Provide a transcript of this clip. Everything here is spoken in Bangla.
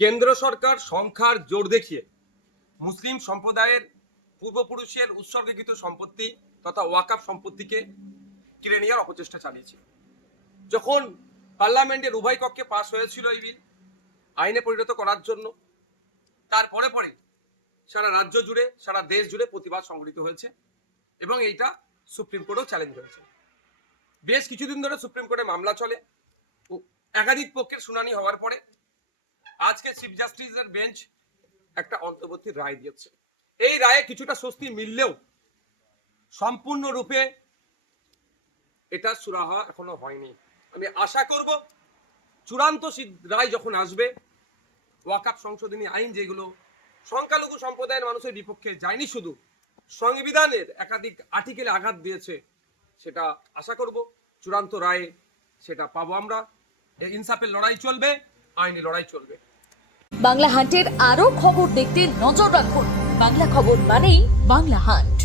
কেন্দ্র সরকার সংখ্যার জোর দেখিয়ে মুসলিম সম্প্রদায়ের পূর্বপুরুষের উৎসর্গীকৃত সম্পত্তি তথা ওয়াকফ সম্পত্তিকে কেড়ে নেওয়ার অপচেষ্টা চালিয়েছে। যখন পার্লামেন্টের উভয় কক্ষে পাশ হয়েছিল এই বিল আইনে পরিণত করার জন্য, তারপরে পরে সারা রাজ্য জুড়ে সারা দেশ জুড়ে প্রতিবাদ সংঘটিত হয়েছে এবং এইটা সুপ্রিম কোর্টেও চ্যালেঞ্জ হয়েছে। বেশ কিছুদিন ধরে সুপ্রিম কোর্টে মামলা চলে, একাধিক পক্ষের শুনানি হওয়ার পরে আজকে চিফ জাস্টিসের বেঞ্চ একটা অন্তর্বর্তী রায় দিয়েছে। এই রায়ে কিছুটা স্বস্তি মিললেও সম্পূর্ণরূপে এটা সুরাহা এখনো হয়নি। আমি আশা করব চূড়ান্ত রায় যখন আসবে, ওয়াকফ সংশোধনী আইন যেগুলো সংখ্যালঘু সম্প্রদায়ের মানুষের বিপক্ষে যায়নি, শুধু সংবিধানের একাধিক আর্টিকেলে আঘাত দিয়েছে, সেটা আশা করব চূড়ান্ত রায়ে সেটা পাবো আমরা। ইনসাফের লড়াই চলবে, আইনি লড়াই চলবে। বাংলা হান্টের আরো খবর দেখতে নজর রাখুন। বাংলা খবর মানেই বাংলা হান্ট।